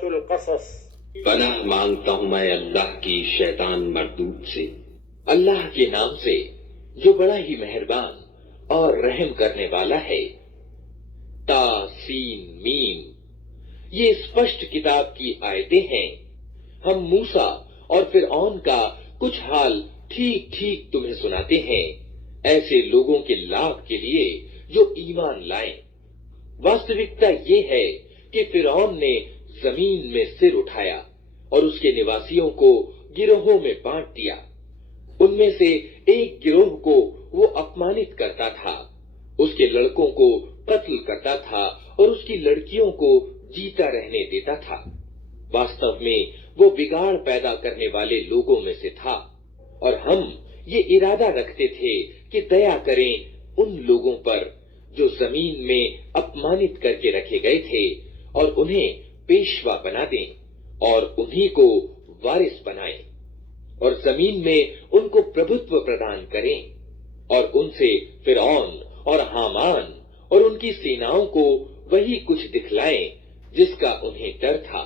سورة القصص۔ پناہ مانگتا ہوں میں اللہ کی شیطان مردود سے، اللہ کے نام سے جو بڑا ہی مہربان اور رحم کرنے والا ہے۔ تا سین میم، یہ اسپشٹ کتاب کی آیتیں ہیں۔ ہم موسیٰ اور فرعون کا کچھ حال ٹھیک ٹھیک تمہیں سناتے ہیں، ایسے لوگوں کے لابھ کے لیے جو ایمان لائیں۔ واستوکتا یہ ہے کہ فرعون نے زمین میں سر اٹھایا اور اس کے نواسیوں کو گروہوں میں بانٹ دیا۔ ان میں سے ایک گروہ کو وہ اپمانت کرتا تھا، اس کے لڑکوں کو قتل کرتا تھا اور اس کی لڑکیوں کو جیتا رہنے دیتا تھا۔ واستو میں وہ بگاڑ پیدا کرنے والے لوگوں میں سے تھا، اور ہم یہ ارادہ رکھتے تھے کہ دیا کریں ان لوگوں پر جو زمین میں اپمانت کر کے رکھے گئے تھے، اور انہیں پیشوا بنا دیں اور انہی کو وارث بنائیں، اور زمین میں ان کو پربھتو پردان کریں، اور ان سے فرعون اور حامان اور ان کی سیناؤں کو وہی کچھ دکھلائیں جس کا انہیں ڈر تھا۔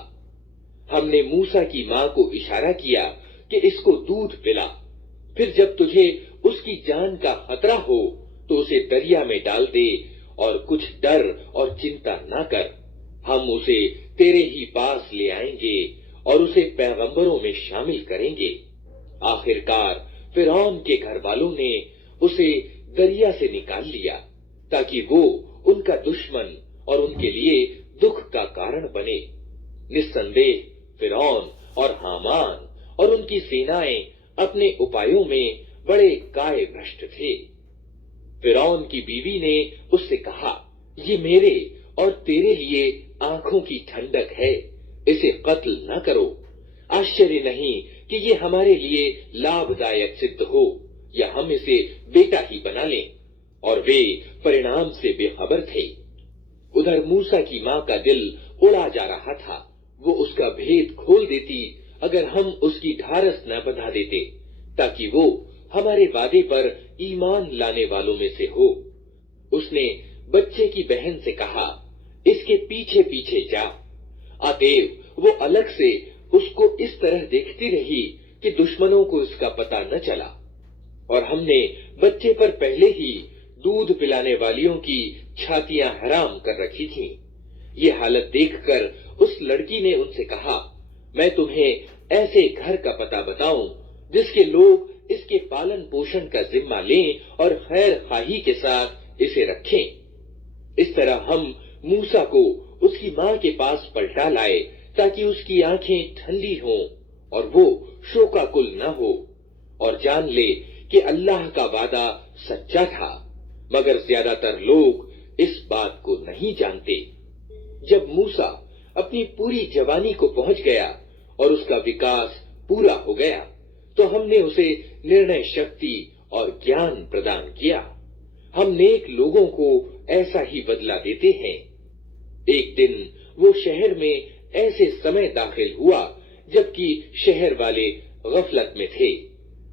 ہم نے موسیٰ کی ماں کو اشارہ کیا کہ اس کو دودھ پلا، پھر جب تجھے اس کی جان کا خطرہ ہو تو اسے دریا میں ڈال دے، اور کچھ ڈر اور چنتا نہ کر، ہم اسے تیرے ہی پاس لے آئیں گے اور اسے پیغمبروں میں شامل کریں گے۔ آخرکار فرعون کے گھر والوں نے اسے دریا سے نکال لیا تاکہ وہ ان کا دشمن اور ان کے لیے دکھ کا کارن بنے۔ نسندیہ فرعون اور حامان اور ان کی سینائیں اپنے اپایوں میں بڑے کائے بھرشٹ تھے۔ فرعون کی بیوی نے اس سے کہا، یہ میرے اور تیرے لیے آنکھوں کی ٹھنڈک ہے، اسے قتل نہ کرو۔ آشچर्य نہیں کہ یہ ہمارے لیے لابھ دائک صدھ ہو، یا ہم اسے بیٹا ہی بنا لیں۔ اور وہ پرینام سے بے خبر تھے۔ ادھر موسیٰ کی ماں کا دل اڑا جا رہا تھا، وہ اس کا بھید کھول دیتی اگر ہم اس کی ڈھارس نہ بندھا دیتے، تاکہ وہ ہمارے وعدے پر ایمان لانے والوں میں سے ہو۔ اس نے بچے کی بہن سے کہا، اس کے پیچھے پیچھے جا۔ آتیو وہ الگ سے اس کو اس طرح دیکھتی رہی کہ دشمنوں کو اس کا پتہ نہ چلا، اور ہم نے بچے پر پہلے ہی دودھ پلانے والیوں کی چھاتیاں حرام کر رکھی تھیں۔ یہ حالت دیکھ کر اس لڑکی نے ان سے کہا، میں تمہیں ایسے گھر کا پتہ بتاؤں جس کے لوگ اس کے پالن پوشن کا ذمہ لیں اور خیر خواہی کے ساتھ اسے رکھیں۔ اس طرح ہم موسیٰ کو اس کی ماں کے پاس پلٹا لائے تاکہ اس کی آنکھیں ٹھنڈی ہوں اور وہ شوکاکل نہ ہو، اور جان لے کہ اللہ کا وعدہ سچا تھا، مگر زیادہ تر لوگ اس بات کو نہیں جانتے۔ جب موسیٰ اپنی پوری جوانی کو پہنچ گیا اور اس کا وکاس پورا ہو گیا تو ہم نے اسے نرنے شکتی اور گیان پردان کیا۔ ہم نیک لوگوں کو ایسا ہی بدلہ دیتے ہیں۔ ایک دن وہ شہر میں ایسے سمے داخل ہوا جبکہ شہر والے غفلت میں تھے۔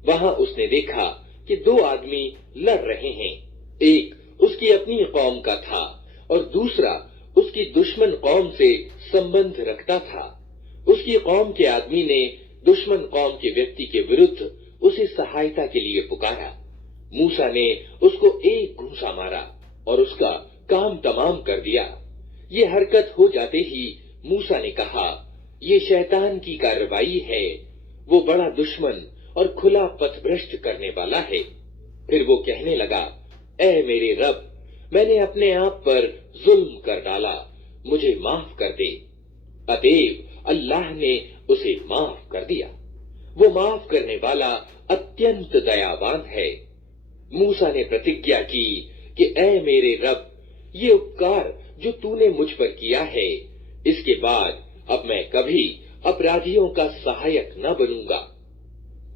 وہاں اس نے دیکھا کہ دو آدمی لڑ رہے ہیں، ایک اس کی اپنی قوم کا تھا اور دوسرا اس کی دشمن قوم سے سمبندھ رکھتا تھا۔ اس کی قوم کے آدمی نے دشمن قوم کے ویکتی کے ورد اسے سہایتا کے لیے پکارا۔ موسیٰ نے اس کو ایک گھونسا مارا اور اس کا کام تمام کر دیا۔ یہ حرکت ہو جاتے ہی موسیٰ نے کہا، یہ شیطان کی کارروائی ہے، وہ بڑا دشمن اور کھلا پتھ بھرشٹ کرنے والا ہے۔ پھر وہ کہنے لگا، اے میرے رب، میں نے اپنے آپ پر ظلم کر ڈالا، مجھے معاف کر دے۔ اتیو اللہ نے اسے معاف کر دیا، وہ معاف کرنے والا اتینت دیاوان ہے۔ موسیٰ نے پرتجھیا کی کہ اے میرے رب، یہ اپکار جو تو نے مجھ پر کیا ہے، اس کے بعد اب میں کبھی اپرادھیوں کا سہایک نہ بنوں گا۔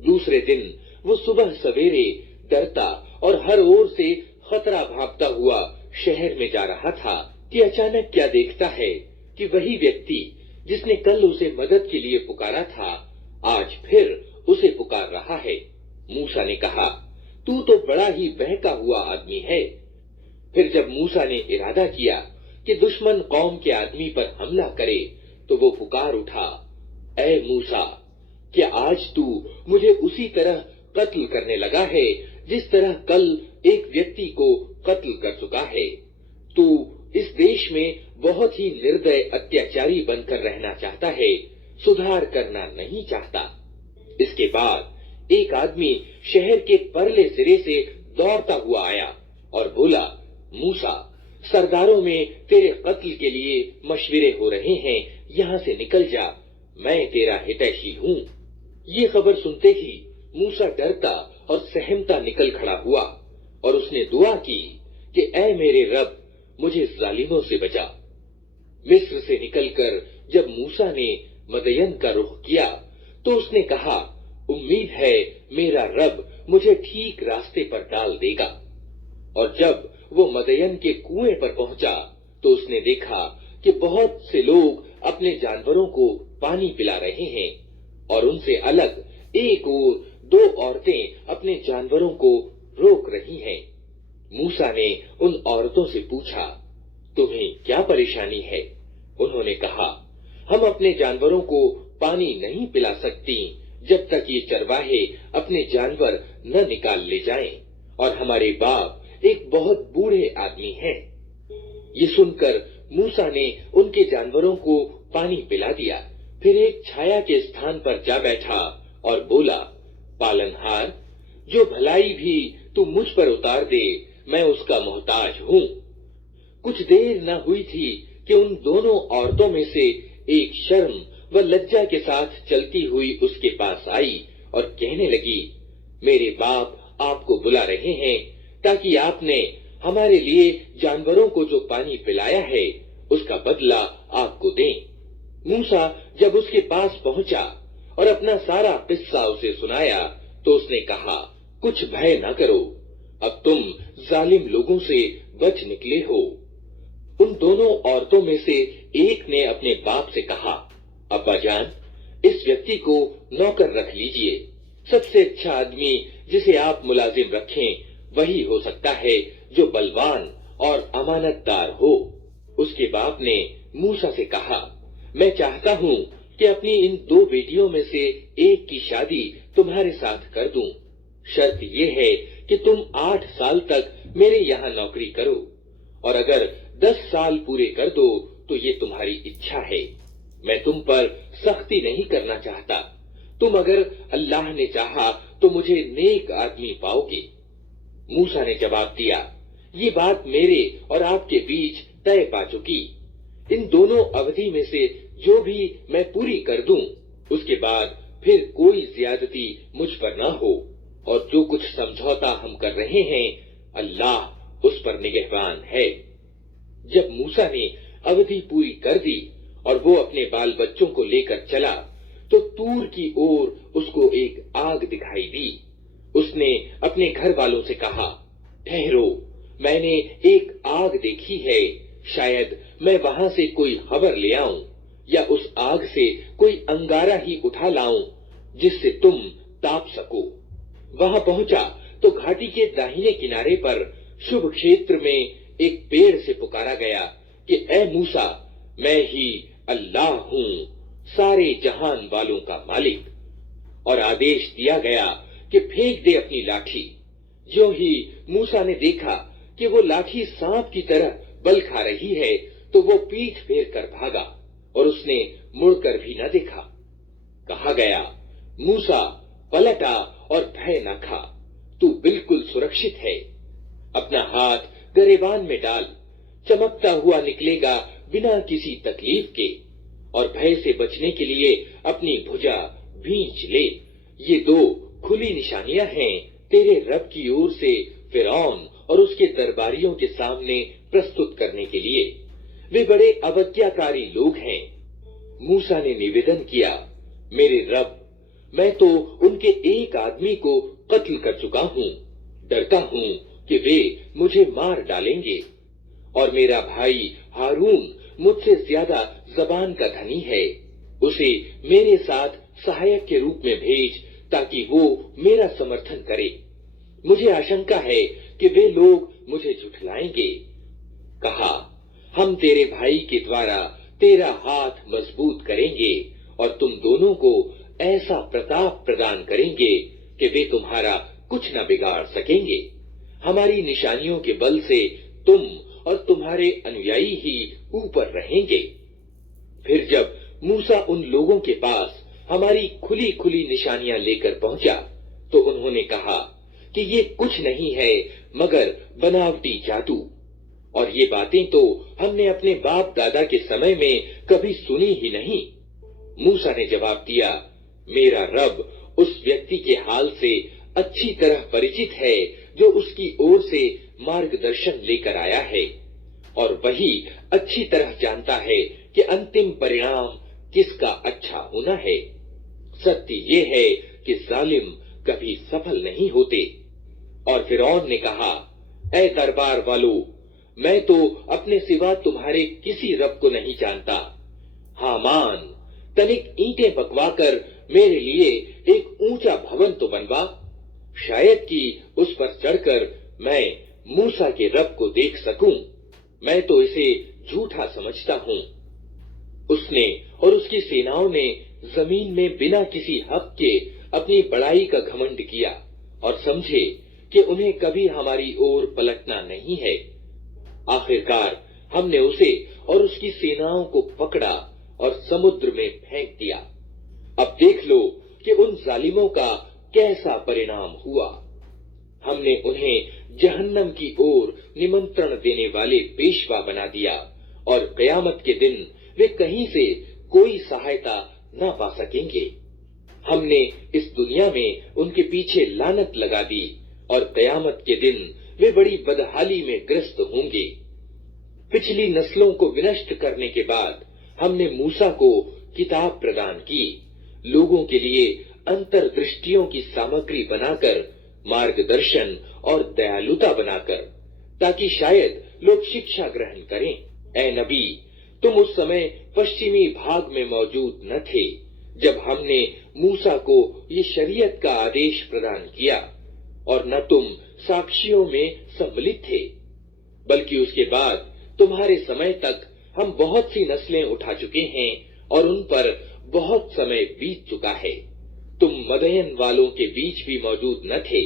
دوسرے دن وہ صبح سویرے ڈرتا اور ہر اور سے خطرہ بھاگتا ہوا شہر میں جا رہا تھا کہ اچانک کیا دیکھتا ہے کہ وہی ویکتی جس نے کل اسے مدد کے لیے پکارا تھا آج پھر اسے پکار رہا ہے۔ موسیٰ نے کہا، تو بڑا ہی بہکا ہوا آدمی ہے۔ پھر جب موسیٰ نے ارادہ کیا کہ دشمن قوم کے آدمی پر حملہ کرے तो वो पुकार उठा, ऐ मूसा, क्या आज तू मुझे उसी तरह कत्ल करने लगा है जिस तरह कल एक व्यक्ति को कत्ल कर चुका है? तू इस देश में बहुत ही निर्दय अत्याचारी बनकर रहना चाहता है, सुधार करना नहीं चाहता। इसके बाद एक आदमी शहर के परले सिरे से दौड़ता हुआ आया और बोला, मूसा, सरदारों में तेरे कत्ल के लिए मशवरे हो रहे हैं, यहाँ से निकल जा, मैं तेरा हितैषी हूँ। ये खबर सुनते ही मूसा डरता और सहमता निकल खड़ा हुआ और उसने दुआ की कि ऐ मेरे रब, मुझे जालिमों से बचा। मिस्र से निकलकर जब मूसा ने मदयन का रुख किया तो उसने कहा, उम्मीद है मेरा रब मुझे ठीक रास्ते पर डाल देगा। और जब वो मदयन के कुएं पर पहुंचा तो उसने देखा कि बहुत से लोग अपने जानवरों को पानी पिला रहे हैं और उनसे अलग एक और दो औरतें अपने जानवरों को रोक रही हैं। मूसा ने उन औरतों से पूछा, तुम्हें क्या परेशानी है? उन्होंने कहा, हम अपने जानवरों को पानी नहीं पिला सकती जब तक ये चरवाहे अपने जानवर न निकाल ले जाएं, और हमारे बाप एक बहुत बूढ़े आदमी हैं। ये सुनकर मूसा ने उनके जानवरों को पानी पिला दिया, फिर एक छाया के स्थान पर जा बैठा और बोला, पालनहार, जो भलाई भी तू मुझ पर उतार दे, मैं उसका मोहताज हूँ। कुछ देर न हुई थी कि उन दोनों औरतों में से एक शर्म व लज्जा के साथ चलती हुई उसके पास आई और कहने लगी, मेरे बाप आपको बुला रहे हैं ताकि आपने हमारे लिए जानवरों को जो पानी पिलाया है उसका बदला आपको दें। मूसा जब उसके पास पहुंचा और अपना सारा किस्सा उसे सुनाया तो उसने कहा, कुछ भय न करो, अब तुम जालिम लोगों से बच निकले हो। उन दोनों औरतों में से एक ने अपने बाप से कहा, अब्बा जान, इस व्यक्ति को नौकर रख लीजिए। सबसे अच्छा आदमी जिसे आप मुलाजिम रखें वही हो सकता है जो बलवान और अमानतदार हो। उसके बाप ने मूसा से कहा, मैं चाहता हूँ कि अपनी इन दो बेटियों में से एक की शादी तुम्हारे साथ कर दूं। शर्त ये है कि तुम 8 साल तक मेरे यहाँ नौकरी करो, और अगर 10 साल पूरे कर दो तो ये तुम्हारी इच्छा है। मैं तुम पर सख्ती नहीं करना चाहता। तुम अगर अल्लाह ने चाहा तो मुझे नेक आदमी पाओगे। मूसा ने जवाब दिया, ये बात मेरे और आपके बीच तय पा चुकी। इन दोनों अवधि में से जो भी मैं पूरी कर दूं, उसके बाद फिर कोई ज्यादती मुझ पर न हो, और जो कुछ समझौता हम कर रहे हैं अल्लाह उस पर निगहबान है। जब मूसा ने अवधि पूरी कर दी और वो अपने बाल बच्चों को लेकर चला तो तूर की ओर उसको एक आग दिखाई दी। उसने अपने घर वालों से कहा, ठहरो, मैंने एक आग देखी है, शायद मैं वहां से कोई खबर ले आऊं या उस आग से कोई अंगारा ही उठा लाऊं जिससे तुम ताप सको। वहां पहुंचा तो घाटी के दाहिने किनारे पर शुभ क्षेत्र में एक पेड़ से पुकारा गया कि ए मूसा, मैं ही अल्लाह हूँ, सारे जहान वालों का मालिक। और आदेश दिया गया कि फेंक दे अपनी लाठी। ज्यों ही मूसा ने देखा कि वो लाठी सांप की तरह बल खा रही है तो वो पीठ फेर कर भागा और उसने मुड़कर भी न देखा। कहा गया, मूसा पलटा और भय न खा, तू बिल्कुल सुरक्षित है। अपना हाथ गरेबान में डाल, चमकता हुआ निकलेगा बिना किसी तकलीफ के, और भय से बचने के लिए अपनी भुजा भींच ले। ये 2 खुली निशानियां हैं तेरे रब की ओर से फिरौन और उसके दरबारियों के सामने प्रस्तुत करने के लिए। वे बड़े अवज्ञाकारी लोग हैं। मूसा ने निवेदन किया, मेरे रब, मैं तो उनके एक आदमी को कत्ल कर चुका हूँ, डरता हूँ कि वे मुझे मार डालेंगे, और मेरा भाई हारून मुझसे ज्यादा जबान का धनी है। उसे मेरे साथ सहायक के रूप में भेज ताकि वो मेरा समर्थन करे। मुझे आशंका है कि वे लोग मुझे झुठलाएंगे। कहा, हम तेरे भाई के द्वारा तेरा हाथ मजबूत करेंगे और तुम दोनों को ऐसा प्रताप प्रदान करेंगे कि वे तुम्हारा कुछ न बिगाड़ सकेंगे। हमारी निशानियों के बल से तुम और तुम्हारे अनुयायी ही ऊपर रहेंगे। फिर जब मूसा उन लोगों के पास हमारी खुली खुली निशानियां लेकर पहुंचा तो उन्होंने कहा कि ये कुछ नहीं है मगर बनावटी जादू, और ये बातें तो हमने अपने बाप दादा के समय में कभी सुनी ही नहीं। मूसा ने जवाब दिया, मेरा रब उस व्यक्ति के हाल से अच्छी तरह परिचित है जो उसकी ओर से मार्गदर्शन लेकर आया है, और वही अच्छी तरह जानता है कि अंतिम परिणाम किसका अच्छा होना है। सत्य ये है कि जालिम कभी सफल नहीं होते। और फिरौन ने कहा, ऐ दरबार वालों, मैं तो अपने सिवा तुम्हारे किसी रब को नहीं जानता। हामान, तनिक ईंटें पकवाकर मेरे लिए एक ऊंचा भवन तो बनवा, शायद कि उस पर चढ़कर मैं मूसा के रब को देख सकूं। मैं तो इसे झूठा समझता हूं। उसने और उसकी सेनाओं ने जमीन में बिना किसी हक के अपनी बड़ाई का घमंड किया और समझे कि उन्हें कभी हमारी ओर पलटना नहीं है। आखिरकार हमने उसे और उसकी सेनाओं को पकड़ा और समुद्र में फेंक दिया। अब देख लो कि उन जालिमों का कैसा परिणाम हुआ। हमने उन्हें जहन्नम की ओर निमंत्रण देने वाले पेशवा बना दिया और कयामत के दिन वे कहीं से कोई सहायता न पा सकेंगे। हमने इस दुनिया में उनके पीछे लानत लगा दी और कयामत के दिन वे बड़ी बदहाली में ग्रस्त होंगे। पिछली नस्लों को विनष्ट करने के बाद हमने मूसा को किताब प्रदान की, लोगों के लिए अंतर्दृष्टियों की सामग्री बनाकर, मार्गदर्शन और दयालुता बनाकर, ताकि शायद लोग शिक्षा ग्रहण करें। ऐ नबी, तुम उस समय पश्चिमी भाग में मौजूद न थे जब हमने मूसा को ये शरीयत का आदेश प्रदान किया, और न तुम साक्षियों में सम्मिलित थे, बल्कि उसके बाद तुम्हारे समय तक हम बहुत सी नस्लें उठा चुके हैं और उन पर बहुत समय बीत चुका है। तुम मदयन वालों के बीच भी मौजूद न थे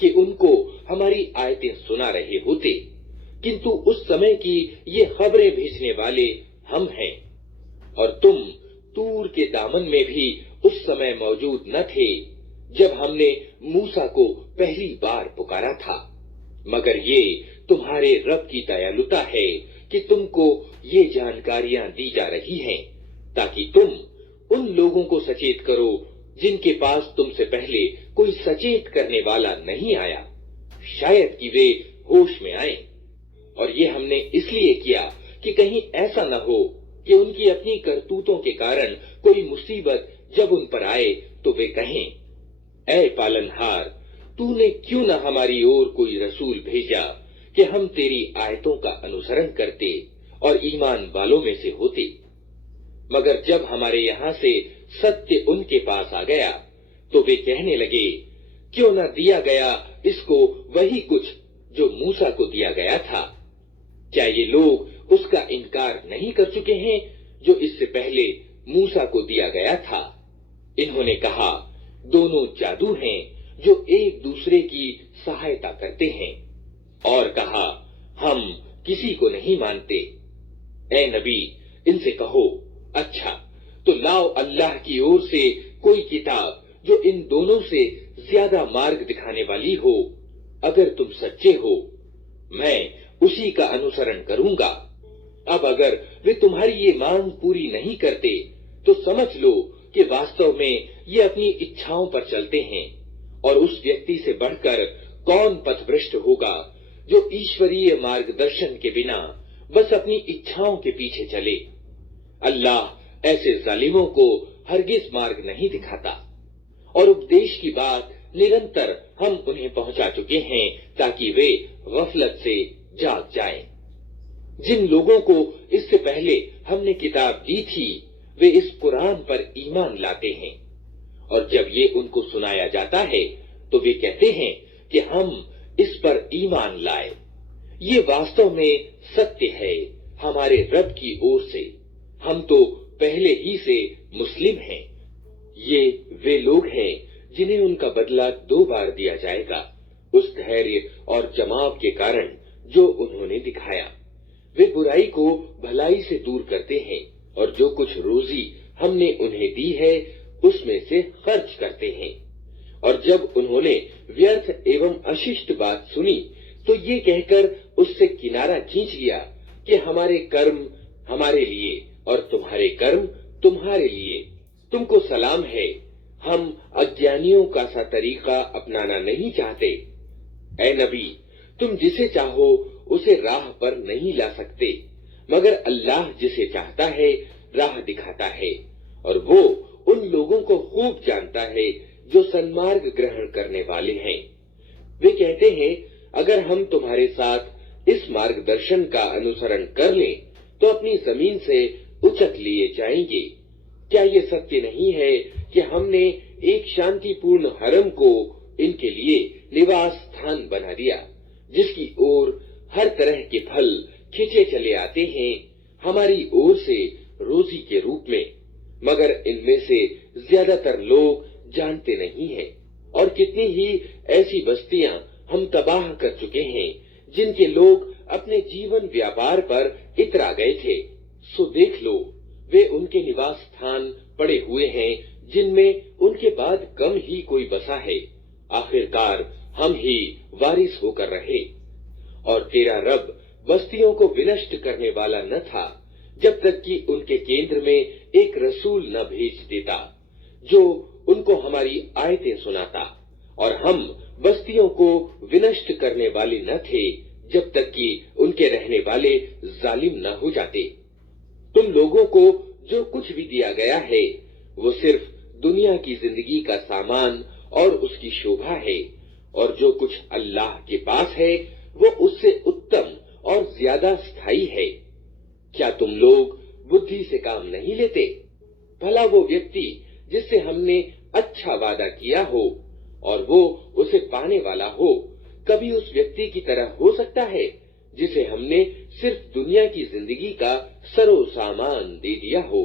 कि उनको हमारी आयतें सुना रहे होते, किंतु उस समय की ये खबरें भेजने वाले हम हैं। और तुम तूर के दामन में भी उस समय मौजूद न थे जब हमने मूसा को पहली बार पुकारा था, मगर ये तुम्हारे रब की दयालुता है कि तुमको ये जानकारियां दी जा रही हैं, ताकि तुम उन लोगों को सचेत करो जिनके पास तुमसे पहले कोई सचेत करने वाला नहीं आया, शायद कि वे होश में आए। और ये हमने इसलिए किया कि कहीं ऐसा न हो कि उनकी अपनी करतूतों के कारण कोई मुसीबत जब उन पर आए तो वे कहें, ऐ पालनहार, तूने क्यों न हमारी ओर कोई रसूल भेजा कि हम तेरी आयतों का अनुसरण करते और ईमान वालों में से होते। मगर जब हमारे यहाँ से सत्य उनके पास आ गया तो वे कहने लगे, क्यों न दिया गया इसको वही कुछ जो मूसा को दिया गया था। क्या ये लोग उसका इनकार नहीं कर चुके हैं जो इससे पहले मूसा को दिया गया था। इन्होंने कहा, दोनों जादू हैं जो एक दूसरे की सहायता करते हैं, और कहा, हम किसी को नहीं मानते। ऐ नबी, इनसे कहो, अच्छा तो लाओ अल्लाह की ओर से कोई किताब जो इन दोनों से ज्यादा मार्ग दिखाने वाली हो। अगर तुम सच्चे हो, मैं उसी का अनुसरण करूंगा। अब अगर वे तुम्हारी ये मांग पूरी नहीं करते तो समझ लो कि वास्तव में ये अपनी इच्छाओं पर चलते हैं, और उस व्यक्ति से बढ़कर कौन पथभ्रष्ट होगा जो ईश्वरीय मार्गदर्शन के बिना बस अपनी इच्छाओं के पीछे चले। अल्लाह ऐसे जालिमों को हरगिज मार्ग नहीं दिखाता, और उपदेश की बात निरंतर हम उन्हें पहुंचा चुके हैं ताकि वे गफलत से जाग जाएं। जिन लोगों को इससे पहले हमने किताब दी थी वे इस कुरान पर ईमान लाते हैं, और जब ये उनको सुनाया जाता है तो वे कहते हैं कि हम इस पर ईमान लाए। ये वास्तव में सत्य है हमारे रब की ओर से। ہم تو پہلے ہی سے مسلم ہیں۔ یہ وہ لوگ ہیں جنہیں ان کا بدلہ 2 بار دیا جائے گا، اس دھیریہ اور جماعت کے کارن جو انہوں نے دکھایا۔ وہ برائی کو بھلائی سے دور کرتے ہیں اور جو کچھ روزی ہم نے انہیں دی ہے اس میں سے خرچ کرتے ہیں۔ اور جب انہوں نے ویرتھ ایوم اششٹ بات سنی تو یہ کہہ کر اس سے کنارہ کھینچ لیا کہ ہمارے کرم ہمارے لیے اور تمہارے کرم تمہارے لیے، تم کو سلام ہے، ہم اجانیوں کا سا طریقہ اپنانا نہیں چاہتے۔ اے نبی، تم جسے چاہو اسے راہ پر نہیں لا سکتے، مگر اللہ جسے چاہتا ہے راہ دکھاتا ہے، اور وہ ان لوگوں کو خوب جانتا ہے جو سنمارگ گرہن کرنے والے ہیں۔ وہ کہتے ہیں اگر ہم تمہارے ساتھ اس مارگ درشن کا انوسرن کر لیں تو اپنی زمین سے اچک لیے جائیں گے۔ کیا یہ ستیہ نہیں ہے کہ ہم نے ایک شانتی پورن حرم کو ان کے لیے نواس ستھان بنا دیا، جس کی اور ہر طرح کے پھل کھینچے چلے آتے ہیں ہماری اور سے روزی کے روپ میں، مگر ان میں سے زیادہ تر لوگ جانتے نہیں ہیں۔ اور کتنی ہی ایسی بستیاں ہم تباہ کر چکے ہیں جن کے لوگ اپنے جیون ویاپار پر اترا گئے تھے، سو دیکھ لو وہ ان کے نواس ستھان پڑے ہوئے ہیں جن میں ان کے بعد کم ہی کوئی بسا ہے، آخرکار ہم ہی وارث ہو کر رہے۔ اور تیرا رب بستیوں کو ونشٹ کرنے والا نہ تھا جب تک کہ ان کے کیندر میں ایک رسول نہ بھیج دیتا جو ان کو ہماری آیتیں سناتا، اور ہم بستیوں کو ونشٹ کرنے والے نہ تھے جب تک کہ ان کے رہنے والے ظالم نہ ہو جاتے۔ تم لوگوں کو جو کچھ بھی دیا گیا ہے وہ صرف دنیا کی زندگی کا سامان اور اس کی شوبھا ہے، اور جو کچھ اللہ کے پاس ہے وہ اس سے اتم اور زیادہ ستھائی ہے۔ کیا تم لوگ بدھی سے کام نہیں لیتے؟ بھلا وہ ویکتی جس سے ہم نے اچھا وعدہ کیا ہو اور وہ اسے پانے والا ہو، کبھی اس ویکتی کی طرح ہو سکتا ہے جسے ہم نے صرف دنیا کی زندگی کا سرو سامان دے دیا ہو،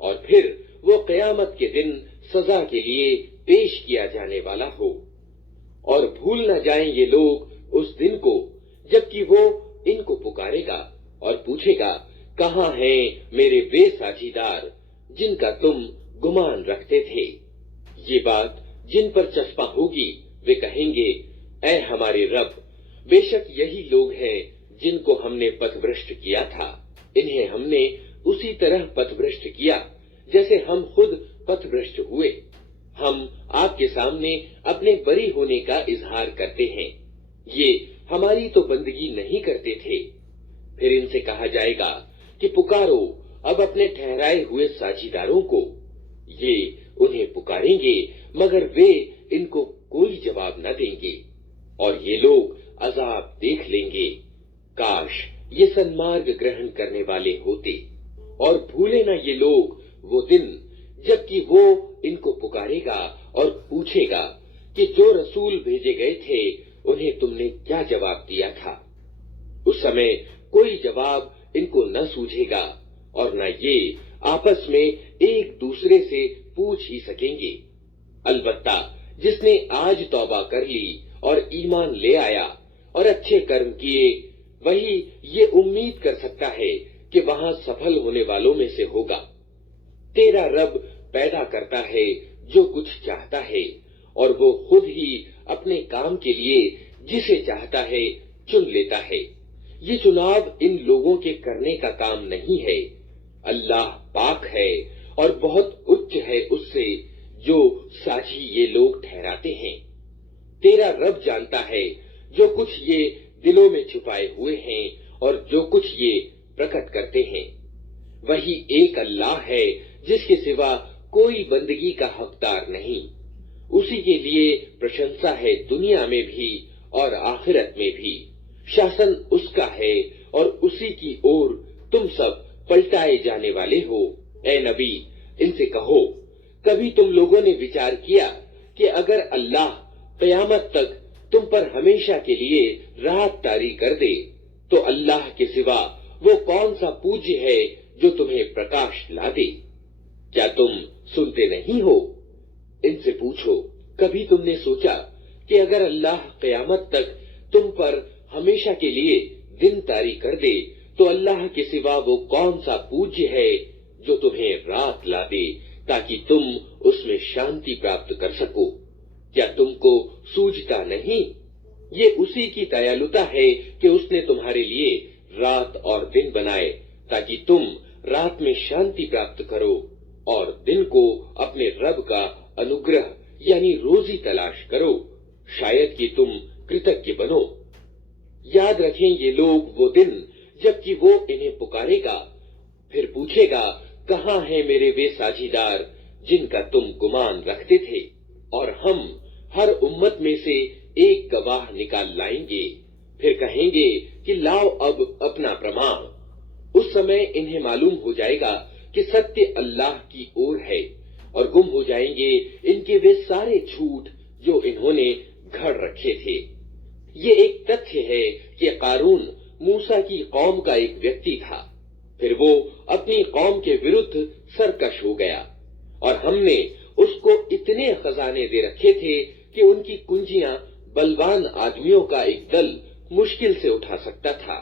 اور پھر وہ قیامت کے دن سزا کے لیے پیش کیا جانے والا ہو۔ اور بھول نہ جائیں یہ لوگ اس دن کو جبکہ وہ ان کو پکارے گا اور پوچھے گا کہاں ہیں میرے بے ساجیدار جن کا تم گمان رکھتے تھے۔ یہ بات جن پر چسپاں ہوگی وہ کہیں گے اے ہمارے رب، بے شک یہی لوگ ہیں جن کو ہم نے پتھ بھرشٹ کیا تھا، انہیں ہم نے اسی طرح پتھ بھرشٹ کیا جیسے ہم خود پتھ بھرشٹ ہوئے۔ ہم آپ کے سامنے اپنے بری ہونے کا اظہار کرتے ہیں، یہ ہماری تو بندگی نہیں کرتے تھے۔ پھر ان سے کہا جائے گا کہ پکارو اب اپنے ٹھہرائے ہوئے ساجیداروں کو۔ یہ انہیں پکاریں گے مگر وہ ان کو کوئی جواب نہ دیں گے، اور یہ لوگ عذاب دیکھ لیں گے۔ کاش یہ سنمارگ گرہن کرنے والے ہوتے، اور بھولے نہ یہ لوگ وہ دن جبکہ وہ ان کو پکارے گا اور پوچھے گا کہ جو رسول بھیجے گئے تھے انہیں تم نے کیا جواب دیا تھا۔ اس سمے کوئی جواب ان کو نہ سوجھے گا اور نہ یہ آپس میں ایک دوسرے سے پوچھ ہی سکیں گے۔ البتہ جس نے آج توبہ کر لی اور ایمان لے آیا اور اچھے کرم کیے، وہی یہ امید کر سکتا ہے کہ وہاں سفل ہونے والوں میں سے ہوگا۔ تیرا رب پیدا کرتا ہے جو کچھ چاہتا ہے، اور وہ خود ہی اپنے کام کے لیے جسے چاہتا ہے چن لیتا ہے۔ یہ چناؤ ان لوگوں کے کرنے کا کام نہیں ہے۔ اللہ پاک ہے اور بہت اچ ہے اس سے جو ساجی یہ لوگ ٹھہراتے ہیں۔ تیرا رب جانتا ہے جو کچھ یہ دلوں میں چھپائے ہوئے ہیں اور جو کچھ یہ پرکٹ کرتے ہیں۔ وہی ایک اللہ ہے جس کے سوا کوئی بندگی کا حقدار نہیں، اسی کے لیے پرشنسا ہے دنیا میں بھی اور آخرت میں بھی۔ شاسن اس کا ہے اور اسی کی اور تم سب پلٹائے جانے والے ہو۔ اے نبی، ان سے کہو کبھی تم لوگوں نے وچار کیا کہ اگر اللہ قیامت تک تم پر ہمیشہ کے لیے رات طاری کر دے تو اللہ کے سوا وہ کون سا پوجیہ ہے जो तुम्हें प्रकाश ला दे। क्या तुम सुनते नहीं हो? इनसे पूछो, कभी तुमने सोचा कि अगर अल्लाह क़यामत तक तुम पर हमेशा के लिए दिन तारी कर दे तो अल्लाह के सिवा वो कौन सा पूज्य है जो तुम्हें रात ला दे ताकि तुम उसमें शांति प्राप्त कर सको? क्या तुमको सूझता नहीं? ये उसी की दयालुता है कि उसने तुम्हारे लिए रात और दिन बनाए ताकि तुम रात में शांति प्राप्त करो और दिन को अपने रब का अनुग्रह यानी रोजी तलाश करो, शायद कि तुम कृतज्ञ बनो। याद रखें ये लोग वो दिन जबकि वो इन्हें पुकारेगा, फिर पूछेगा, कहाँ हैं मेरे वे साझीदार जिनका तुम गुमान रखते थे? और हम हर उम्मत में से एक गवाह निकाल लाएंगे, फिर कहेंगे कि लाओ अब अपना प्रमाण। उस समय इन्हें मालूम हो जाएगा कि सत्य अल्लाह की ओर है और गुम हो जाएंगे इनके वे सारे झूठ जो इन्होंने घड़ रखे थे। ये एक तथ्य है कि कारून मूसा की कौम का एक व्यक्ति था, फिर वो अपनी कौम के विरुद्ध सरकश हो गया और हमने उसको इतने खजाने दे रखे थे कि उनकी कुंजियां बलवान आदमियों का एक दल मुश्किल से उठा सकता था।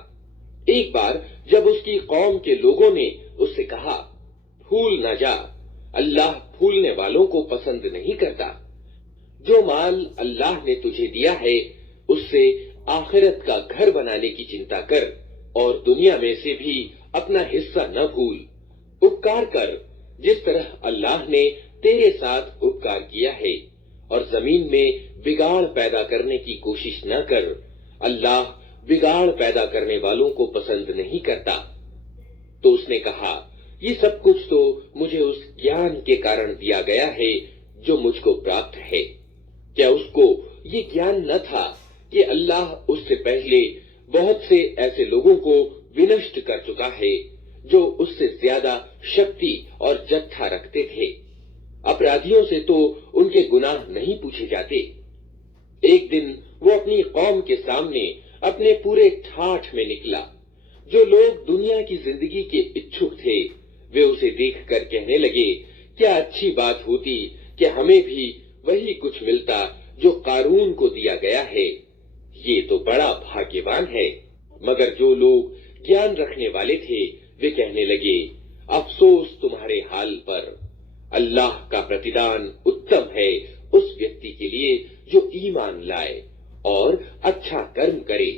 एक बार जब उसकी कौम के लोगों ने उससे कहा, फूल न जा, अल्लाह फूलने वालों को पसंद नहीं करता। जो माल अल्लाह ने तुझे दिया है उससे आखिरत का घर बनाने की चिंता कर और दुनिया में से भी अपना हिस्सा न भूल। उपकार कर जिस तरह अल्लाह ने तेरे साथ उपकार किया है और जमीन में बिगाड़ पैदा करने की कोशिश न कर, अल्लाह बिगाड़ पैदा करने वालों को पसंद नहीं करता। तो उसने कहा, ये सब कुछ तो मुझे उस ज्ञान के कारण दिया गया है जो मुझको प्राप्त है। क्या उसको ये ज्ञान न था कि अल्लाह उससे पहले बहुत से ऐसे लोगों को विनष्ट कर चुका है जो उससे ज्यादा शक्ति और जत्था रखते थे? अपराधियों से तो उनके गुनाह नहीं पूछे जाते। एक दिन वो अपनी कौम के सामने अपने पूरे ठाठ में निकला। जो लोग दुनिया की जिंदगी के इच्छुक थे वे उसे देखकर कहने लगे, क्या अच्छी बात होती कि हमें भी वही कुछ मिलता जो कारून को दिया गया है। ये तो बड़ा भाग्यवान है। मगर जो लोग ज्ञान रखने वाले थे वे कहने लगे, अफसोस तुम्हारे हाल पर, अल्लाह का प्रतिदान उत्तम है उस व्यक्ति के लिए जो ईमान लाए और अच्छा कर्म करे,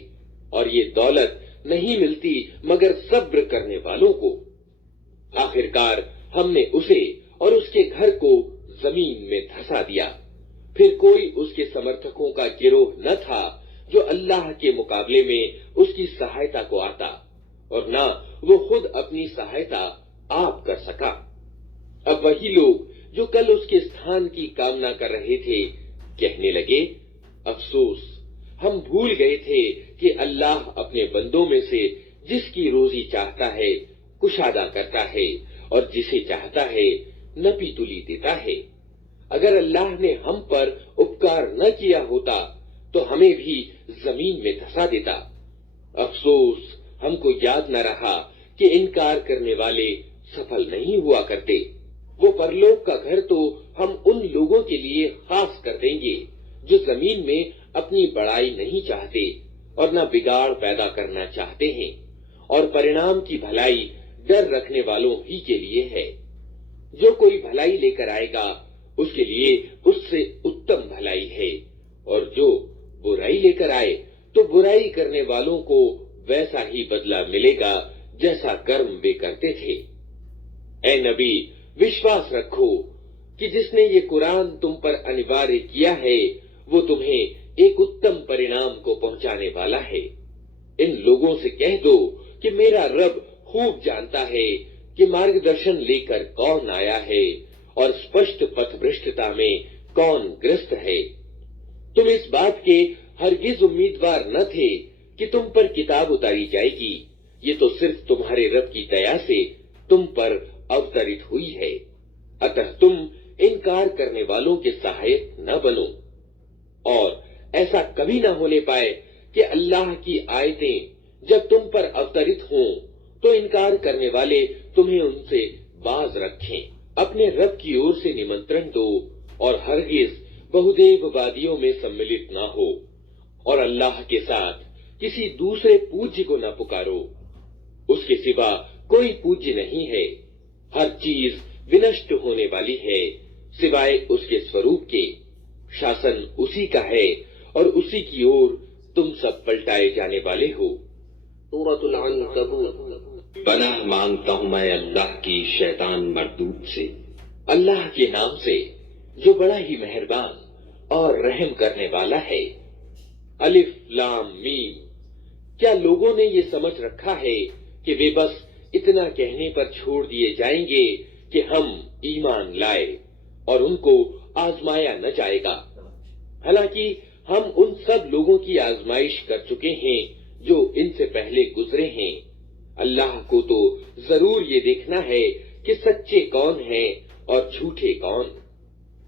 और ये दौलत नहीं मिलती मगर सब्र करने वालों को। आखिरकार हमने उसे और उसके घर को जमीन में धंसा दिया। फिर कोई उसके समर्थकों का गिरोह न था जो अल्लाह के मुकाबले में उसकी सहायता को आता, और न वो खुद अपनी सहायता आप कर सका। अब वही लोग जो कल उसके स्थान की कामना कर रहे थे कहने लगे, अफसोस, हम भूल गए थे कि अल्लाह अपने बंदों में से जिसकी रोजी चाहता है कुशादा करता है और जिसे चाहता है नपी तुली देता है। अगर अल्लाह ने हम पर उपकार न किया होता तो हमें भी जमीन में धंसा देता। अफसोस, हमको याद न रहा कि इनकार करने वाले सफल नहीं हुआ करते। वो परलोक का घर तो हम उन लोगों के लिए खास कर देंगे जो जमीन में अपनी बड़ाई नहीं चाहते और न बिगाड़ पैदा करना चाहते हैं, और परिणाम की भलाई डर रखने वालों ही के लिए है। जो कोई भलाई लेकर आएगा उसके लिए उससे उत्तम भलाई है, और जो बुराई लेकर आए तो बुराई करने वालों को वैसा ही बदला मिलेगा जैसा कर्म वे करते थे। ए नबी, विश्वास रखो कि जिसने ये कुरान तुम पर अनिवार्य किया है वो तुम्हें एक उत्तम परिणाम को पहुंचाने वाला है। इन लोगों से कह दो कि मेरा रब खूब जानता है कि मार्गदर्शन लेकर कौन आया है और स्पष्ट पथभ्रष्टता में कौन ग्रस्त है। तुम इस बात के हरगिज उम्मीदवार न थे कि तुम पर किताब उतारी जाएगी। ये तो सिर्फ तुम्हारे रब की दया से तुम पर अवतरित हुई है। अतः तुम इनकार करने वालों के सहायक न बनो, और ऐसा कभी न होने पाए कि अल्लाह की आयतें जब तुम पर अवतरित हों तो इनकार करने वाले تمہیں ان سے باز رکھیں۔ اپنے رب کی اور سے نمنترن دو اور ہرگز بہودیو وادیوں میں سملت نہ ہو، اور اللہ کے ساتھ کسی دوسرے پوجی کو نہ پکارو، اس کے سوا کوئی پوجی نہیں ہے۔ ہر چیز ونشٹ ہونے والی ہے سوائے اس کے سوروپ کے، شاسن اسی کا ہے اور اسی کی اور تم سب پلٹائے جانے والے ہو۔ سورۃ العنکبوت۔ پناہ مانگتا ہوں میں اللہ کی شیطان مردود سے۔ اللہ کے نام سے جو بڑا ہی مہربان اور رحم کرنے والا ہے۔ الف لام میم۔ کیا لوگوں نے یہ سمجھ رکھا ہے کہ وہ بس اتنا کہنے پر چھوڑ دیے جائیں گے کہ ہم ایمان لائے اور ان کو آزمایا نہ جائے گا؟ حالانکہ ہم ان سب لوگوں کی آزمائش کر چکے ہیں جو ان سے پہلے گزرے ہیں۔ اللہ کو تو ضرور یہ دیکھنا ہے کہ سچے کون ہیں اور جھوٹے کون۔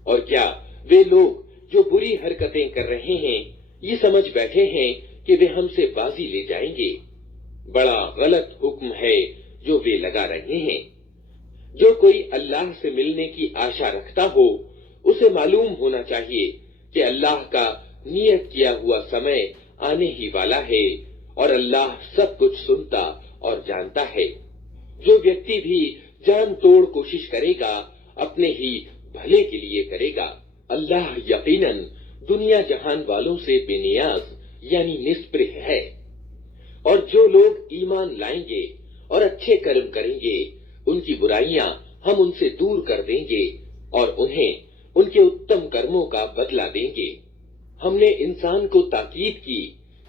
اور کیا وہ لوگ جو بری حرکتیں کر رہے ہیں یہ سمجھ بیٹھے ہیں کہ وہ ہم سے بازی لے جائیں گے؟ بڑا غلط حکم ہے جو وہ لگا رہے ہیں۔ جو کوئی اللہ سے ملنے کی آشا رکھتا ہو اسے معلوم ہونا چاہیے کہ اللہ کا نیت کیا ہوا سمے آنے ہی والا ہے اور اللہ سب کچھ سنتا اور جانتا ہے۔ جو ویکتی بھی جان توڑ کوشش کرے گا اپنے ہی بھلے کے لیے کرے گا۔ اللہ یقیناً دنیا جہان والوں سے بے نیاز یعنی نسپرہ ہے، اور جو لوگ ایمان لائیں گے اور اچھے کرم کریں گے ان کی برائیاں ہم ان سے دور کر دیں گے اور انہیں ان کے اتم کرموں کا بدلہ دیں گے۔ ہم نے انسان کو تاکید کی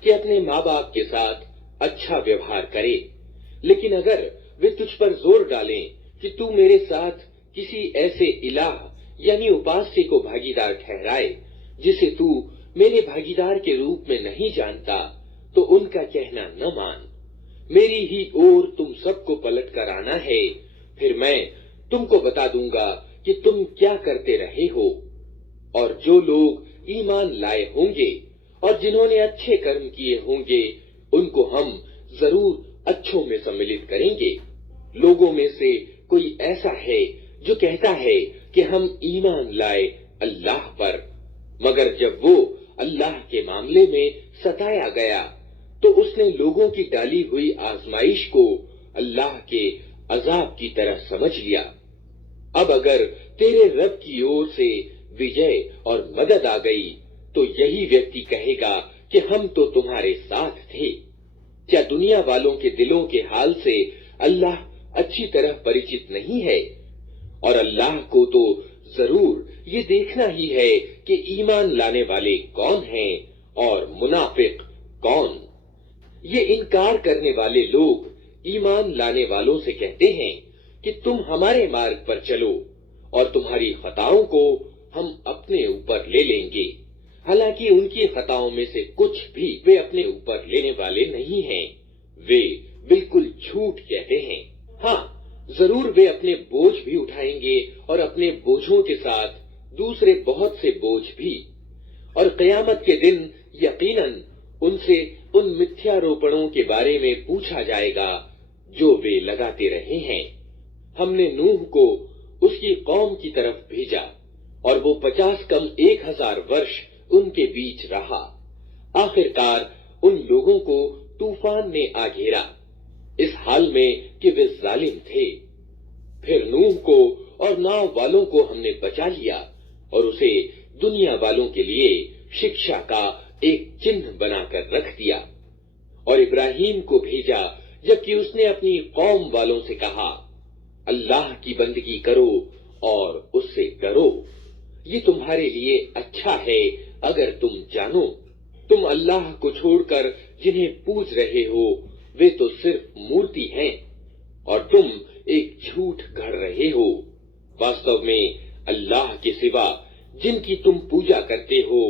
کہ اپنے ماں باپ کے ساتھ اچھا ویوہار کرے، لیکن اگر وہ تجھ پر زور ڈالیں کہ تو میرے ساتھ کسی ایسے الہ یعنی اپاسے کو بھاگیدار ٹھہرائے جسے تو میرے بھاگیدار کے روپ میں نہیں جانتا، تو ان کا کہنا نہ مان۔ میری ہی اور تم سب کو پلٹ کر آنا ہے، پھر میں تم کو بتا دوں گا کہ تم کیا کرتے رہے ہو۔ اور جو لوگ ایمان لائے ہوں گے اور جنہوں نے اچھے کرم کیے ہوں گے ان کو ہم ضرور اچھوں میں سملت کریں گے۔ لوگوں میں سے کوئی ایسا ہے جو کہتا ہے کہ ہم ایمان لائے اللہ پر، مگر جب وہ اللہ کے معاملے میں ستایا گیا تو اس نے لوگوں کی ڈالی ہوئی آزمائش کو اللہ کے عذاب کی طرح سمجھ لیا۔ اب اگر تیرے رب کی اور سے وجے اور مدد آ گئی تو یہی ویکتی کہے گا کہ ہم تو تمہارے ساتھ تھے۔ کیا دنیا والوں کے دلوں کے حال سے اللہ اچھی طرح پریچت نہیں ہے؟ اور اللہ کو تو ضرور یہ دیکھنا ہی ہے کہ ایمان لانے والے کون ہیں اور منافق کون۔ یہ انکار کرنے والے لوگ ایمان لانے والوں سے کہتے ہیں کہ تم ہمارے مارگ پر چلو اور تمہاری خطاؤں کو ہم اپنے اوپر لے لیں گے، حالانکہ ان کی خطاؤں میں سے کچھ بھی وہ اپنے اوپر لینے والے نہیں ہیں۔ وہ بالکل جھوٹ کہتے ہیں۔ ہاں ضرور وہ اپنے بوجھ بھی اٹھائیں گے اور اپنے بوجھوں کے ساتھ دوسرے بہت سے بوجھ بھی، اور قیامت کے دن یقیناً ان سے ان متھیا روپڑوں کے بارے میں پوچھا جائے گا جو وہ لگاتے رہے ہیں۔ ہم نے نوح کو اس کی قوم کی طرف بھیجا اور وہ 50 کم 1000 ورش ان کے بیچ رہا۔ آخر کار ان لوگوں کو طوفان نے آ گھیرا اس حال میں کہ وہ ظالم تھے۔ پھر نوح کو اور ناؤ والوں کو ہم نے بچا لیا اور اسے دنیا والوں کے لیے شکشا کا ایک چنہ بنا کر رکھ دیا۔ اور ابراہیم کو بھیجا جبکہ اس نے اپنی قوم والوں سے کہا، اللہ کی بندگی کرو اور اس سے ڈرو، یہ تمہارے لیے اچھا ہے اگر تم جانو۔ تم اللہ کو چھوڑ کر جنہیں پوج رہے ہو وہ تو صرف مورتی ہیں اور تم ایک جھوٹ گھڑ رہے ہو۔ واستو میں اللہ کے سوا جن کی تم پوجا کرتے ہو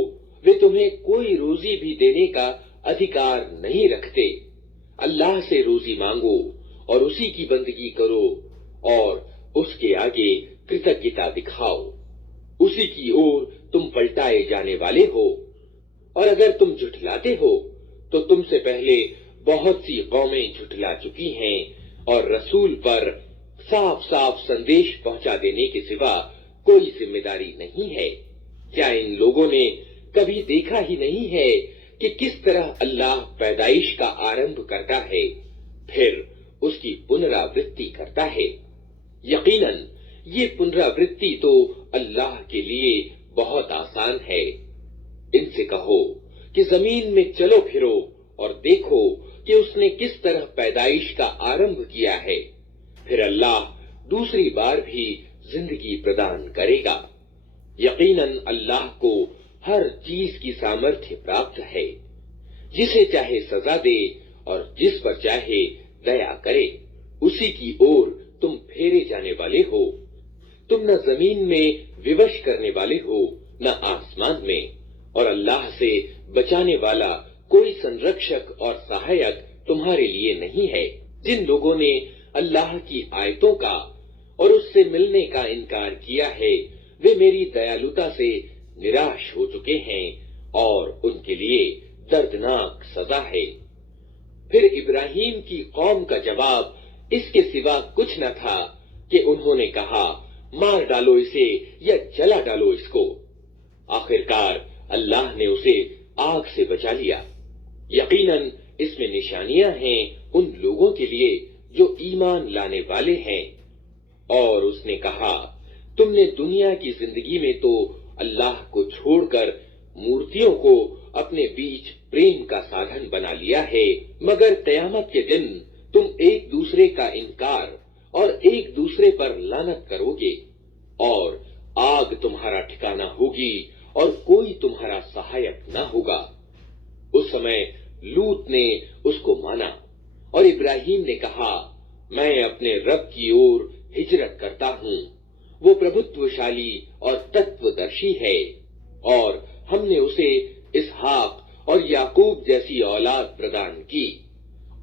وہ تمہیں کوئی روزی بھی دینے کا ادھیکار نہیں رکھتے۔ اللہ سے روزی مانگو اور اسی کی بندگی کرو اور اس کے آگے کرتجنتا دکھاؤ، اسی کی اور تم پلٹائے جانے والے ہو۔ اور اگر تم جھٹلاتے ہو تو تم سے پہلے بہت سی قومیں جھٹلا چکی ہیں اور رسول پر साफ साफ संदेश पहुंचा देने के सिवा कोई जिम्मेदारी नहीं है। क्या इन लोगों ने कभी देखा ही नहीं है कि किस तरह अल्लाह पैदाइश का आरंभ करता है, फिर उसकी पुनरावृत्ति करता है। यकीनन ये पुनरावृत्ति तो अल्लाह के लिए बहुत आसान है। इनसे कहो कि जमीन में चलो फिरो और देखो कि उसने किस तरह पैदाइश का आरंभ किया है, फिर अल्लाह दूसरी बार भी जिंदगी प्रदान करेगा। यकीनन अल्लाह को हर चीज की सामर्थ्य प्राप्त है। जिसे चाहे सजा दे और जिस पर चाहे दया करे, उसी की ओर तुम फेरे जाने वाले हो। तुम न जमीन में विवश करने वाले हो, न आसमान में, और अल्लाह से बचाने वाला कोई संरक्षक और सहायक तुम्हारे लिए नहीं है। जिन लोगों ने अल्लाह की आयतों का और उससे मिलने का इनकार किया है, वे मेरी दयालुता से निराश हो चुके हैं और उनके लिए दर्दनाक सजा है। फिर इब्राहिम की कौम का जवाब इसके सिवा कुछ न था कि उन्होंने कहा, मार डालो इसे या जला डालो इसको। आखिरकार अल्लाह ने उसे आग से बचा लिया। यकीनन इसमें निशानियां हैं उन लोगों के लिए जो ईमान लाने वाले हैं। और उसने कहा, तुमने दुनिया की जिंदगी में तो अल्लाह को छोड़कर मूर्तियों को अपने बीच प्रेम का साधन बना लिया है, मगर कयामत के दिन तुम एक दूसरे का इनकार और एक दूसरे पर लानत करोगे और आग तुम्हारा ठिकाना होगी और कोई तुम्हारा सहायक न होगा। उस समय लूत ने उसको माना और इब्राहिम ने कहा, मैं अपने रब की ओर हिजरत करता हूँ। वो प्रभुत्वशाली और तत्वदर्शी है और हमने उसे इसहाक और याकूब जैसी औलाद प्रदान की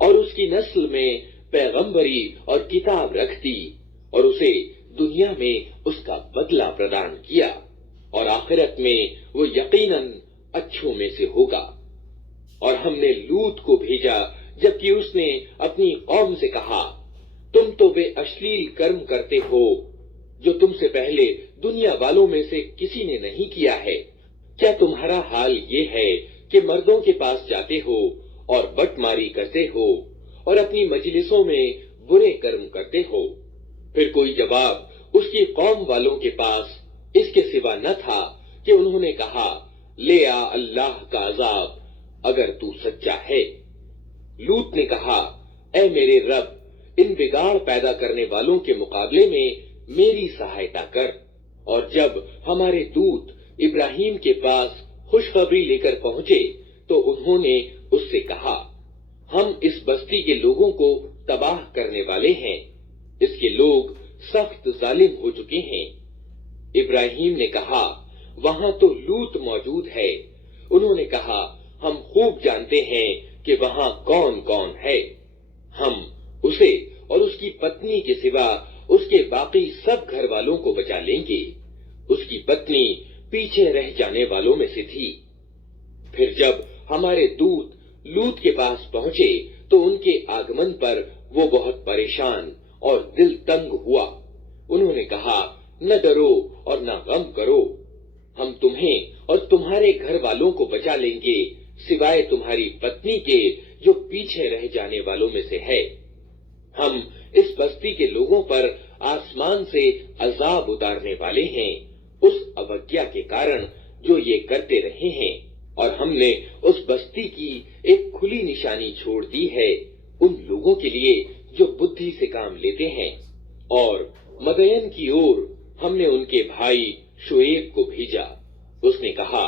और उसकी नस्ल में पैगंबरी और किताब रख दी और उसे दुनिया में उसका बदला प्रदान किया और आखिरत में वो यकीनन अच्छों में से होगा। और हमने लूत को भेजा जबकि उसने अपनी कौम से कहा, तुम तो वे अश्लील कर्म करते हो जो तुमसे पहले दुनिया वालों में से किसी ने नहीं किया है। क्या तुम्हारा हाल ये है कि मर्दों के पास जाते हो और बटमारी करते हो और अपनी मजलिसों में बुरे कर्म करते हो? फिर कोई जवाब उसकी कौम वालों के पास इसके सिवा न था कि उन्होंने कहा, ले आ अल्लाह का अजाब अगर तू सच्चा है। लूत ने कहा, ऐ मेरे रब, इन बिगाड़ पैदा करने वालों के मुकाबले में मेरी सहायता कर। और जब हमारे दूत इब्राहिम के पास खुशखबरी लेकर पहुंचे तो उन्होंने उससे कहा, हम इस बस्ती के लोगों को तबाह करने वाले हैं, इसके लोग सख्त जालिम हो चुके हैं। इब्राहिम ने कहा, वहां तो लूत मौजूद है। उन्होंने कहा, हम खूब जानते हैं कि वहां कौन कौन है। हम उसे और उसकी पत्नी के सिवा उसके बाकी सब घर वालों को बचा लेंगे। उसकी पत्नी पीछे रह जाने वालों में से थी। फिर जब हमारे दूत लूत के पास पहुंचे तो उनके आगमन पर वो बहुत परेशान और दिल तंग हुआ। उन्होंने कहा, न डरो और न गम करो, हम तुम्हें और तुम्हारे घर वालों को बचा लेंगे, सिवाय तुम्हारी पत्नी के जो पीछे रह जाने वालों में से है। हम इस बस्ती के लोगों पर आसमान से अजाब उतारने वाले हैं उस अवज्ञा के कारण जो ये करते रहे हैं, और हमने उस बस्ती की एक खुली निशानी छोड़ दी है उन लोगों के लिए जो बुद्धि से काम लेते हैं। और मदयन की ओर हमने उनके भाई शुएब को भेजा। उसने कहा,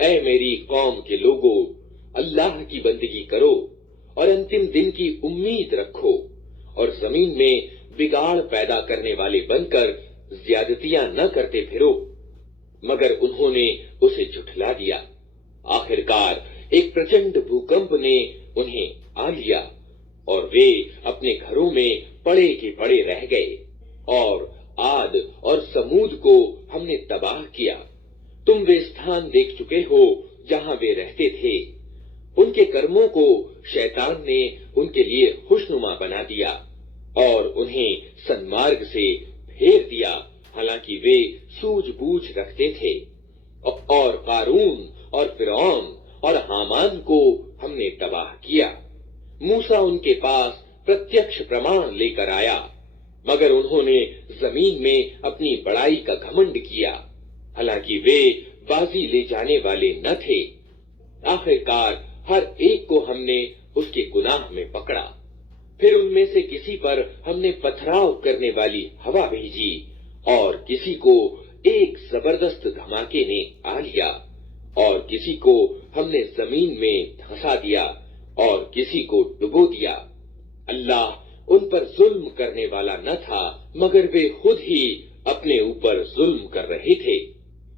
ऐ मेरी कौम के लोगों, अल्लाह की बंदगी करो और अंतिम दिन की उम्मीद रखो और जमीन में बिगाड़ पैदा करने वाले बनकर ज्यादतियां न करते फिरो। मगर उन्होंने उसे झुठला दिया। आखिरकार एक प्रचंड भूकंप ने उन्हें आ लिया और वे अपने घरों में पड़े के पड़े रह गए। और आद और समूद को हमने तबाह किया। तुम वे स्थान देख चुके हो जहां वे रहते थे। उनके कर्मों को शैतान ने उनके लिए खुशनुमा बना दिया اور انہیں सन्मार्ग से फेर दिया, हालांकि वे सूझबूझ रखते थे। और कारून और फिरौन और हामान को हमने तबाह किया। मूसा उनके पास प्रत्यक्ष प्रमाण लेकर आया, मगर उन्होंने जमीन में अपनी बड़ाई का घमंड किया, हालांकि वे बाजी ले जाने वाले न थे। आखिरकार हर एक को हमने उसके गुनाह में पकड़ा। फिर उनमें से किसी पर हमने पथराव करने वाली हवा भेजी और किसी को एक जबरदस्त धमाके ने आ लिया, और किसी को हमने जमीन में धंसा दिया और किसी को डुबो दिया। अल्लाह उन पर जुल्म करने वाला न था, मगर वे खुद ही अपने ऊपर जुल्म कर रहे थे।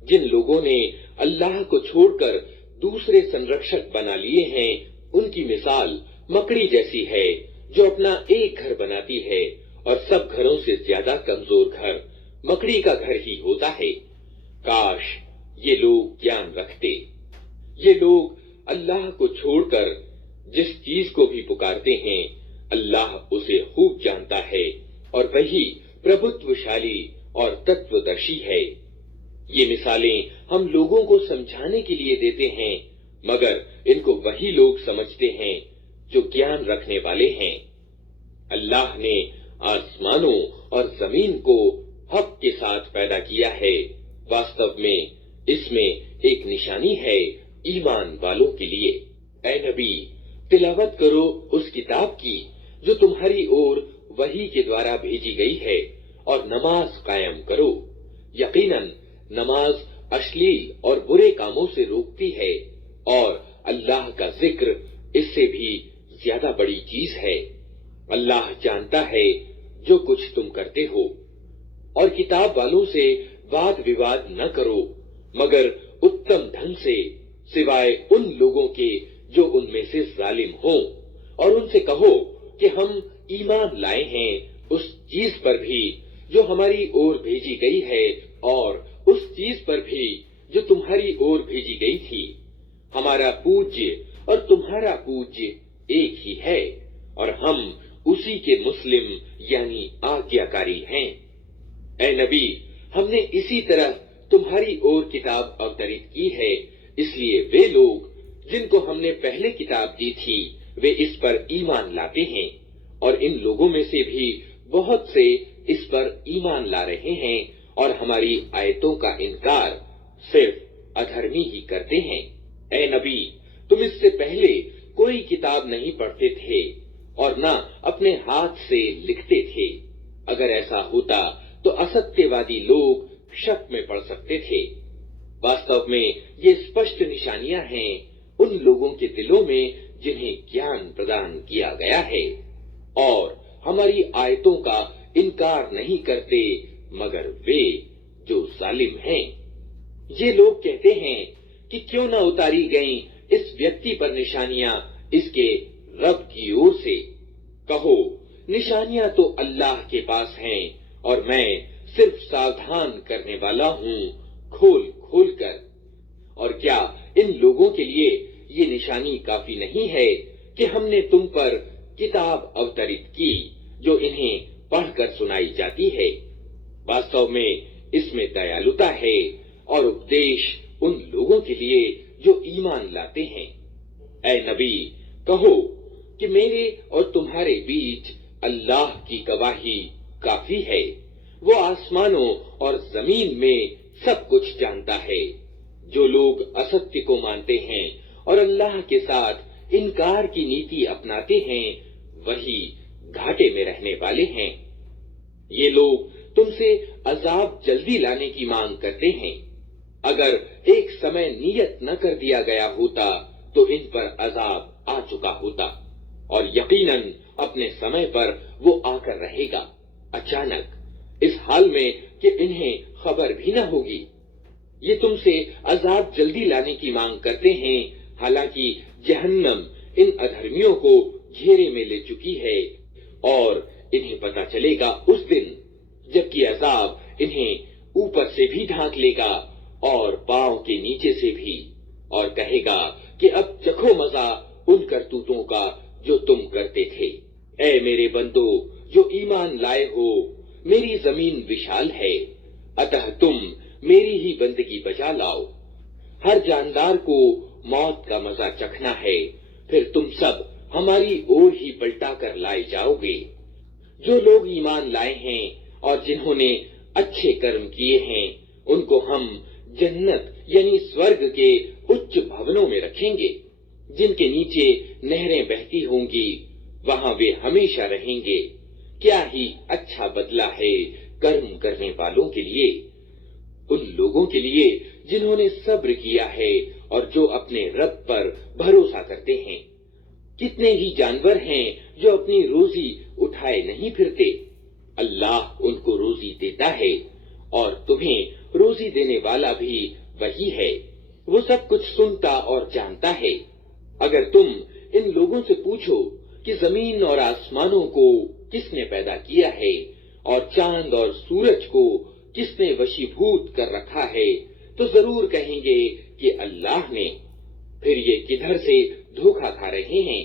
जिन लोगों ने अल्लाह को छोड़कर दूसरे संरक्षक बना लिए हैं, उनकी मिसाल मकड़ी जैसी है जो अपना एक घर बनाती है, और सब घरों से ज्यादा कमजोर घर मकड़ी का घर ही होता है। काश ये लोग ज्ञान रखते। ये लोग अल्लाह को छोड़कर जिस चीज को भी पुकारते हैं, अल्लाह उसे खूब जानता है, और वही प्रभुत्वशाली और तत्वदर्शी है। ये मिसालें हम लोगों को समझाने के लिए देते हैं, मगर इनको वही लोग समझते हैं जो ज्ञान रखने वाले हैं। अल्लाह ने आसमानों और जमीन को हक के साथ पैदा किया है। वास्तव में इसमें एक निशानी है ईमान वालों के लिए। ऐ नबी, तिलावत करो उस किताब की जो तुम्हारी ओर वही के द्वारा भेजी गई है, और नमाज कायम करो। यकीनन नमाज अश्लील और बुरे कामों से रोकती है, और अल्लाह का जिक्र इससे भी ज्यादा बड़ी चीज है। अल्लाह जानता है जो कुछ तुम करते हो। और किताब वालों से वाद विवाद न करो, मगर उत्तम ढंग से, सिवाय उन लोगों के जो उनमें से जालिम हों, और उनसे कहो कि हम ईमान लाए हैं उस चीज पर भी जो हमारी ओर भेजी गई है, और उस चीज पर भी जो तुम्हारी ओर भेजी गई थी। हमारा पूज्य और तुम्हारा पूज्य एक ही है, और हम उसी के मुस्लिम यानी आज्ञाकारी हैं। ऐ नबी, हमने इसी तरह तुम्हारी ओर किताब अवतरित की है, इसलिए वे लोग जिनको हमने पहले किताब दी थी वे इस पर ईमान लाते हैं, और इन लोगों में से भी बहुत से इस पर ईमान ला रहे हैं, और हमारी आयतों का इनकार सिर्फ अधर्मी ही करते हैं। ऐ नबी, तुम इससे पहले कोई किताब नहीं पढ़ते थे और न अपने हाथ से लिखते थे। अगर ऐसा होता तो असत्यवादी लोग शक में पड़ सकते थे। वास्तव में ये स्पष्ट निशानियां हैं उन लोगों के दिलों में जिन्हें ज्ञान प्रदान किया गया है, और हमारी आयतों का इनकार नहीं करते मगर वे जो जालिम हैं। ये लोग कहते हैं कि क्यों न उतारी गई इस व्यक्ति पर निशानियां इसके रब की ओर से। कहो, निशानियां तो अल्लाह के पास हैं, और मैं सिर्फ सावधान करने वाला हूँ खोल खोल कर। और क्या इन लोगों के लिए ये निशानी काफी नहीं है कि हमने तुम पर किताब अवतरित की जो इन्हें पढ़कर सुनाई जाती है। वास्तव में इसमें दयालुता है और उपदेश उन लोगों के लिए जो ईमान लाते हैं। ऐ नबी, कहो कि मेरे और तुम्हारे बीच अल्लाह की गवाही काफी है। वो आसमानों और जमीन में सब कुछ जानता है। जो लोग असत्य को मानते हैं और अल्लाह के साथ इनकार की नीति अपनाते हैं, वही घाटे में रहने वाले हैं। ये लोग तुमसे अजाब जल्दी लाने की मांग करते हैं। अगर एक समय नियत न कर दिया गया होता तो इन पर अजाब आ चुका होता, और यकीनन अपने समय पर वो आकर रहेगा, अचानक, इस हाल में कि इन्हें खबर भी न होगी। ये तुमसे अजाब जल्दी लाने की मांग करते हैं, हालांकि जहन्नम इन अधर्मियों को घेरे में ले चुकी है, और इन्हें पता चलेगा उस दिन जबकि अजाब इन्हें ऊपर से भी ढांक लेगा और पांव के नीचे से भी, और कहेगा कि अब चखो मजा उन करतूतों का जो तुम करते थे। ऐ मेरे बंदो, जो ईमान लाए हो, मेरी जमीन विशाल है, अतः तुम मेरी ही बंदगी बजा लाओ। हर जानदार को मौत का मजा चखना है, फिर तुम सब हमारी ओर ही पलटा कर लाए जाओगे। जो लोग ईमान लाए हैं और जिन्होंने अच्छे कर्म किए हैं, उनको हम जन्नत यानी स्वर्ग के उच्च भवनों में रखेंगे, जिनके नीचे नहरें बहती होंगी, वहां वे हमेशा रहेंगे। क्या ही अच्छा बदला है कर्म करने वालों के लिए। उन लोगों के लिए जिन्होंने सब्र किया है और जो अपने रब पर भरोसा करते हैं। कितने ही जानवर हैं जो अपनी रोजी उठाए नहीं फिरते, अल्लाह उनको रोजी देता है और तुम्हें रोजी देने वाला भी वही है। वो सब कुछ सुनता और जानता है। अगर तुम इन लोगों से पूछो कि जमीन और आसमानों को किसने पैदा किया है और चांद और सूरज को किसने वशीभूत कर रखा है, तो जरूर कहेंगे कि अल्लाह ने। फिर ये किधर से धोखा खा रहे हैं।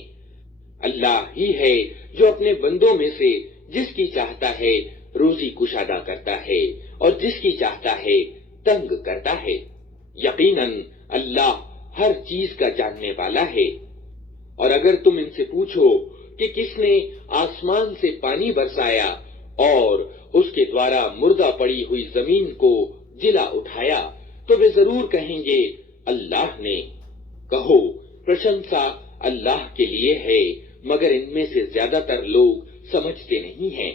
अल्लाह ही है जो अपने बंदों में से जिसकी चाहता है रोजी कुशादा करता है और जिसकी चाहता है तंग करता है। यकीनन अल्लाह हर चीज का जानने वाला है। और अगर तुम इनसे पूछो कि किसने आसमान से पानी बरसाया और उसके द्वारा मुर्दा पड़ी हुई जमीन को जिला उठाया, तो वे जरूर कहेंगे अल्लाह ने। कहो प्रशंसा अल्लाह के लिए है, मगर इनमें से ज्यादातर लोग समझते नहीं हैं।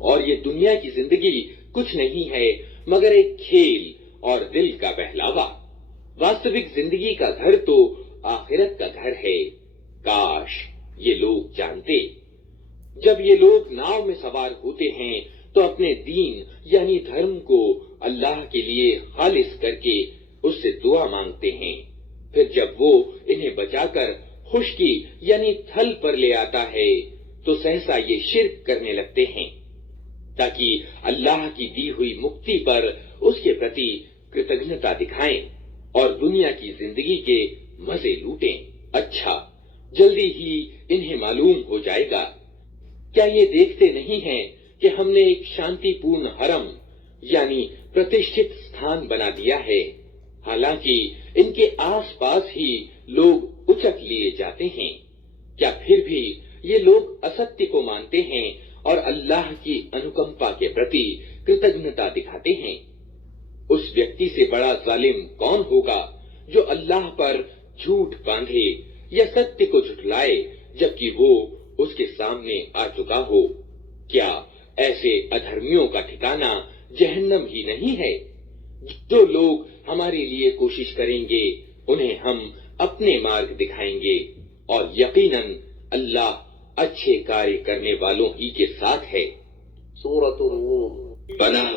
और ये दुनिया की जिंदगी कुछ नहीं है मगर एक खेल और दिल का बहलावा। वास्तविक जिंदगी का घर तो आखिरत का घर है। काश ये लोग जानते। जब ये लोग नाव में सवार होते हैं तो अपने दीन यानी धर्म को अल्लाह के लिए खालिस करके उससे दुआ मांगते हैं। फिर जब वो इन्हें बचाकर खुश्की यानी थल पर ले आता है तो सहसा ये शिर्क करने लगते हैं, ताकि अल्लाह की दी हुई मुक्ति पर उसके प्रति कृतज्ञता दिखाएं और दुनिया की जिंदगी के मजे लूटें। अच्छा, जल्दी ही इन्हें मालूम हो जाएगा। क्या ये देखते नहीं हैं कि हमने एक शांतिपूर्ण हरम यानी प्रतिष्ठित स्थान बना दिया है, हालांकि इनके आसपास ही लोग उचक लिए जाते हैं। क्या फिर भी ये लोग असत्य को मानते हैं और अल्लाह की अनुकंपा के प्रति कृतज्ञता दिखाते हैं? उस व्यक्ति से बड़ा जालिम कौन होगा जो अल्लाह पर झूठ बांधे या सत्य को झुठलाए जबकि वो उसके सामने आ चुका हो। क्या ऐसे अधर्मियों का ठिकाना जहन्नम ही नहीं है? जो लोग हमारे लिए कोशिश करेंगे उन्हें हम अपने मार्ग दिखाएंगे और यकीनन अल्लाह अच्छे कार्य करने वालों ही के साथ है। सूरत रूम। पनाह